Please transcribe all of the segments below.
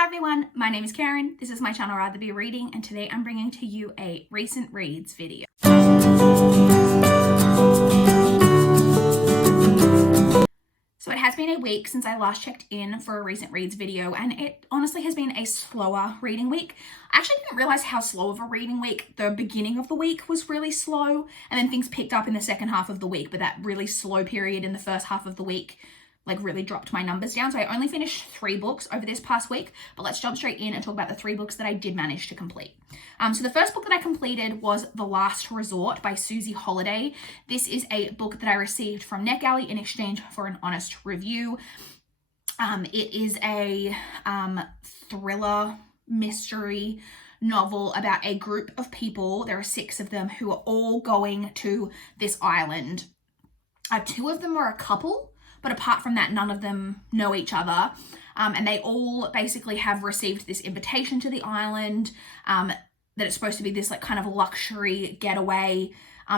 Hi everyone, my name is Karen, this is my channel RatherBeReading, and today I'm bringing to you a recent reads video. So it has been a week since I last checked in for a recent reads video, and it honestly has been a slower reading week. I actually didn't realize how slow of a reading week. The beginning of the week was really slow, and then things picked up in the second half of the week, but that really slow period in the first half of the week really dropped my numbers down. So I only finished 3 books over this past week, but let's jump straight in and talk about the 3 books that I did manage to complete. So the first book that I completed was The Last Resort by Susi Holliday. This is a book that I received from NetGalley in exchange for an honest review. It is a thriller mystery novel about a group of people. There are 6 of them who are all going to this island. 2 of them are a couple, but apart from that, none of them know each other. And they all basically have received this invitation to the island, that it's supposed to be this kind of luxury getaway.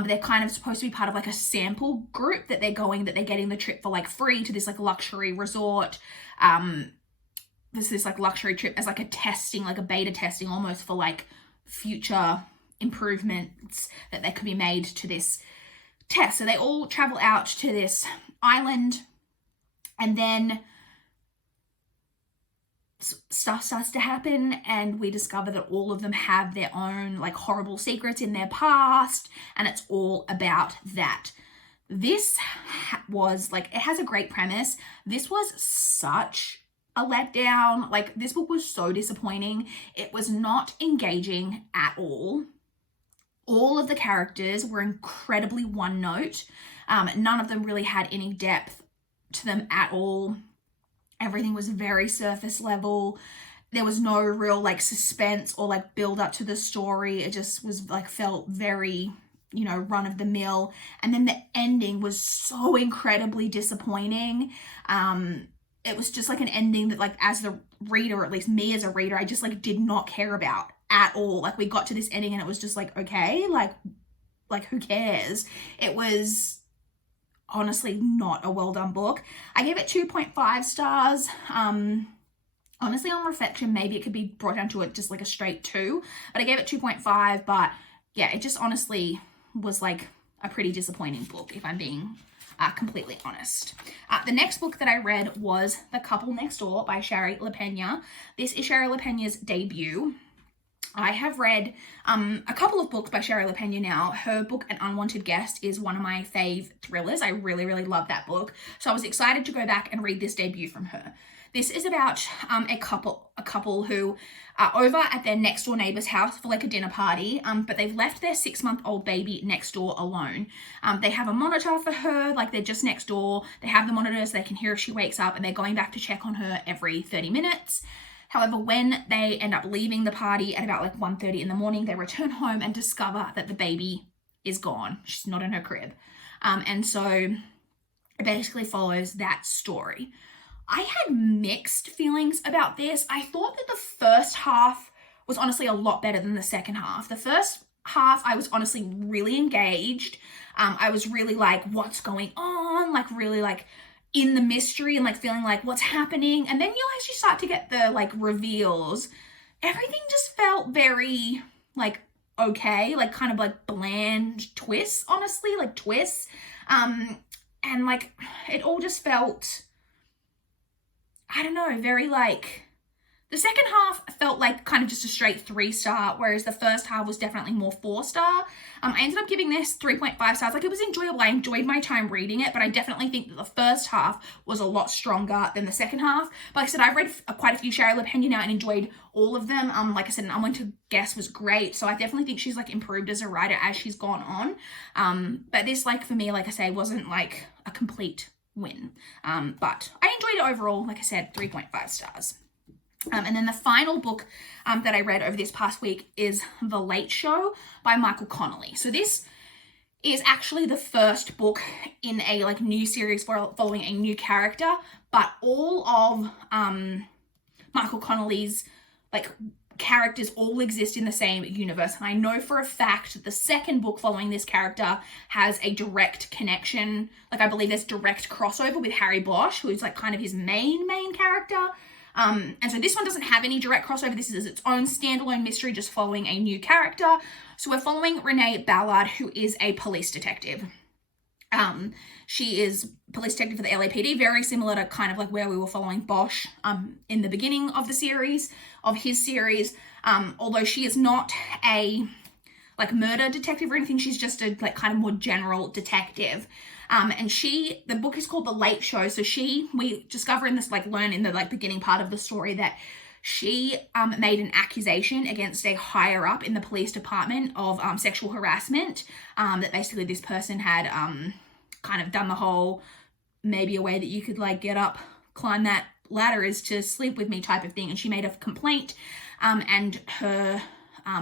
They're kind of supposed to be part of a sample group that they're getting the trip for free to this luxury resort. This luxury trip as a testing, a beta testing almost for future improvements that could be made to this test. So they all travel out to this island, and then stuff starts to happen, and we discover that all of them have their own horrible secrets in their past, and it's all about that. This was it has a great premise. This was such a letdown. This book was so disappointing. It was not engaging at all. All of the characters were incredibly one note. None of them really had any depth to them at all. Everything was very surface level. There was no real suspense or build up to the story. It just was felt very, run of the mill. And then the ending was so incredibly disappointing. It was just an ending that as the reader, or at least me as a reader, I just did not care about at all. We got to this ending and it was just okay, who cares? It was honestly not a well done book. I gave it 2.5 stars. Honestly, on reflection, maybe it could be brought down to it just a straight 2, but I gave it 2.5. But yeah, it just honestly was a pretty disappointing book, if I'm being completely honest. The next book that I read was The Couple Next Door by Shari Lapena. This is Shari Lapena's debut. I have read a couple of books by Shari Lapena now. Her book, An Unwanted Guest, is one of my fave thrillers. I really, really love that book. So I was excited to go back and read this debut from her. This is about a couple who are over at their next door neighbor's house for a dinner party, but they've left their 6-month-old baby next door alone. They have a monitor for her, they're just next door. They have the monitor so they can hear if she wakes up, and they're going back to check on her every 30 minutes. However, when they end up leaving the party at about 1:30 in the morning, they return home and discover that the baby is gone. She's not in her crib. And so it basically follows that story. I had mixed feelings about this. I thought that the first half was honestly a lot better than the second half. The first half, I was honestly really engaged. I was really what's going on? Really in the mystery and feeling what's happening. And then as you start to get the reveals, everything just felt very okay, kind of bland twists, honestly, twists. And it all just felt, I don't know, very the second half felt kind of just a straight 3-star, whereas the first half was definitely more 4-star. I ended up giving this 3.5 stars. It was enjoyable. I enjoyed my time reading it, but I definitely think that the first half was a lot stronger than the second half. But like I said, I've read quite a few Shari Lapena now and enjoyed all of them. Like I said, An Unwanted Guest was great, so I definitely think she's improved as a writer as she's gone on. But this for me, like I say, wasn't a complete win. But I enjoyed it overall. Like I said, 3.5 stars. And then the final book that I read over this past week is The Late Show by Connelly. So this is actually the first book in a new series following a new character, but all of Michael Connelly's characters all exist in the same universe. And I know for a fact that the second book following this character has a direct connection. I believe there's direct crossover with Harry Bosch, who's kind of his main character. And so this one doesn't have any direct crossover. This is its own standalone mystery, just following a new character. So we're following Renee Ballard, who is a police detective. She is police detective for the LAPD, very similar to kind of like where we were following Bosch in the beginning of the series, of his series. Although she is not a like murder detective or anything, she's just a like kind of more general detective. And the book is called The Late Show. So we discover in this, like learn in the like beginning part of the story that she made an accusation against a higher up in the police department of sexual harassment. That basically this person had kind of done the whole, maybe a way that you could like get up, climb that ladder is to sleep with me type of thing. And she made a complaint, and her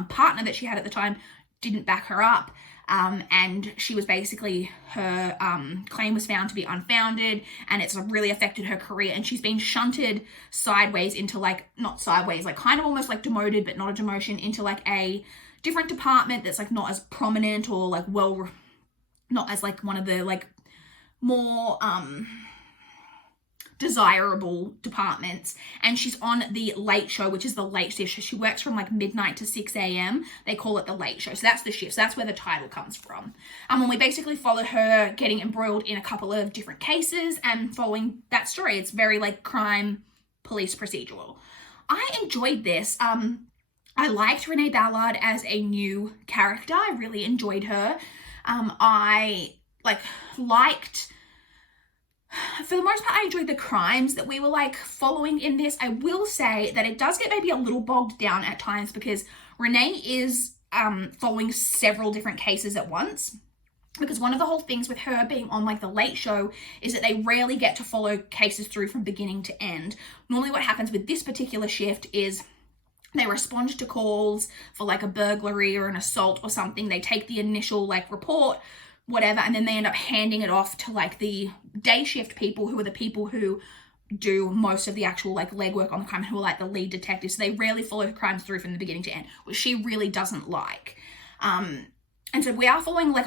partner that she had at the time didn't back her up. And she was basically, her claim was found to be unfounded, and it's really affected her career, and she's been shunted sideways into like, not sideways, like kind of almost like demoted, but not a demotion, into like a different department that's like not as prominent or like not as like one of the like more desirable departments. And she's on the Late Show, which is the late shift. She works from like midnight to 6 a.m. They call it the Late Show. So that's the shift. So that's where the title comes from. And we basically follow her getting embroiled in a couple of different cases and following that story. It's very like crime, police procedural. I enjoyed this. I liked Renee Ballard as a new character. I really enjoyed her. I liked, for the most part, I enjoyed the crimes that we were like following in this. I will say that it does get maybe a little bogged down at times because Renee is following several different cases at once. Because one of the whole things with her being on like the Late Show is that they rarely get to follow cases through from beginning to end. Normally what happens with this particular shift is they respond to calls for like a burglary or an assault or something. They take the initial like report, whatever, and then they end up handing it off to like the day shift people, who are the people who do most of the actual like legwork on the crime, who are like the lead detectives. So they rarely follow crimes through from the beginning to end, which she really doesn't like. And so we are following we're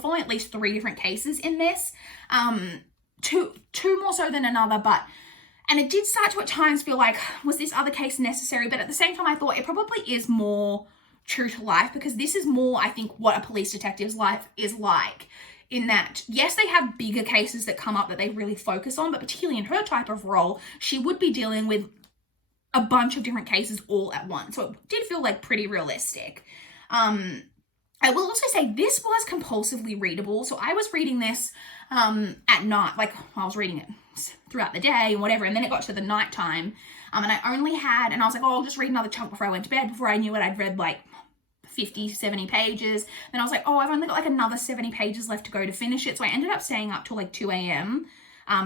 following at least 3 different cases in this. Two more so than another, and it did start to at times feel like, was this other case necessary? But at the same time, I thought it probably is more true to life, because this is more, I think, what a police detective's life is like, in that, yes, they have bigger cases that come up that they really focus on, but particularly in her type of role, she would be dealing with a bunch of different cases all at once. So it did feel like pretty realistic. I will also say this was compulsively readable. So I was reading this at night, like I was reading it throughout the day and whatever, and then it got to the nighttime, and I only had, and I was like, oh, I'll just read another chunk before I went to bed. Before I knew it, I'd read like 50, 70 pages. Then I was like, oh, I've only got like another 70 pages left to go to finish it. So I ended up staying up till like 2 a.m.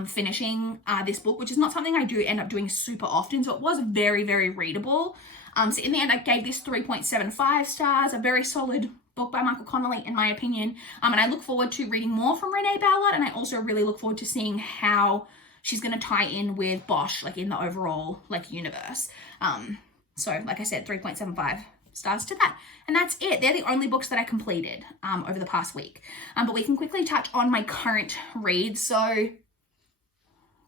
Finishing this book, which is not something I do end up doing super often. So it was very, very readable. So in the end, I gave this 3.75 stars, a very solid book by Michael Connelly, in my opinion. And I look forward to reading more from Renee Ballard, and I also really look forward to seeing how she's going to tie in with Bosch, like in the overall like universe. So like I said, 3.75 stars to that. And that's it. They're the only books that I completed over the past week. But we can quickly touch on my current reads. So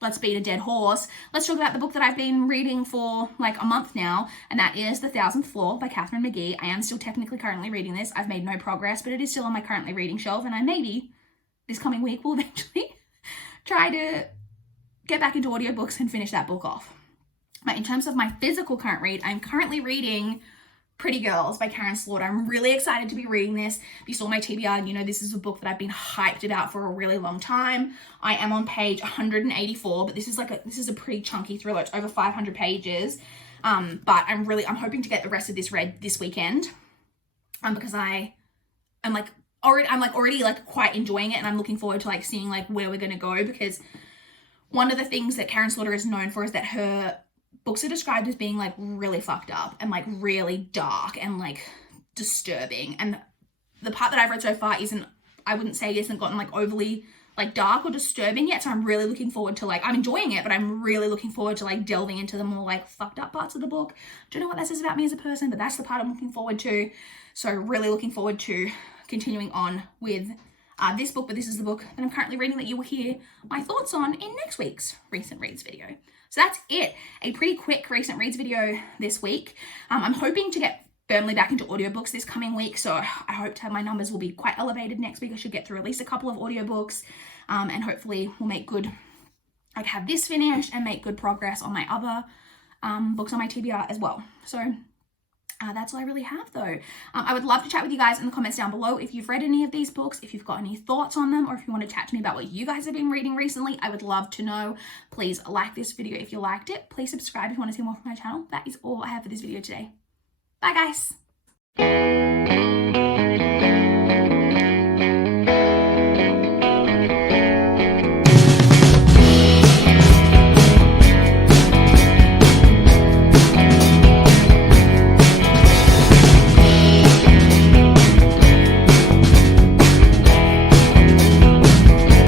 let's beat a dead horse. Let's talk about the book that I've been reading for like a month now, and that is The 1000th Floor by Katherine McGee. I am still technically currently reading this. I've made no progress, but it is still on my currently reading shelf, and I maybe this coming week will eventually try to get back into audiobooks and finish that book off. But in terms of my physical current read, I'm currently reading Pretty Girls by Karen Slaughter. I'm really excited to be reading this. If you saw my TBR, you know this is a book that I've been hyped about for a really long time. I am on page 184, but this is a pretty chunky thriller. It's over 500 pages. But I'm hoping to get the rest of this read this weekend. Because I'm already quite enjoying it, and I'm looking forward to like seeing like where we're gonna go, because one of the things that Karen Slaughter is known for is that her books are described as being like really fucked up and like really dark and like disturbing. And the part that I've read so far I wouldn't say it isn't gotten like overly like dark or disturbing yet. So I'm really looking forward to I'm enjoying it, but I'm really looking forward to like delving into the more like fucked up parts of the book. I don't know what that says about me as a person, but that's the part I'm looking forward to. So really looking forward to continuing on with this book, but this is the book that I'm currently reading that you will hear my thoughts on in next week's Recent Reads video. So that's it. A pretty quick Recent Reads video this week. I'm hoping to get firmly back into audiobooks this coming week, so I hope my numbers will be quite elevated next week. I should get through at least a couple of audiobooks, and hopefully we'll make good, like have this finished and make good progress on my other books on my TBR as well. So that's all I really have though. I would love to chat with you guys in the comments down below if you've read any of these books, if you've got any thoughts on them, or if you want to chat to me about what you guys have been reading recently. I would love to know. Please like this video if you liked it. Please subscribe if you want to see more from my channel. That is all I have for this video today. Bye guys.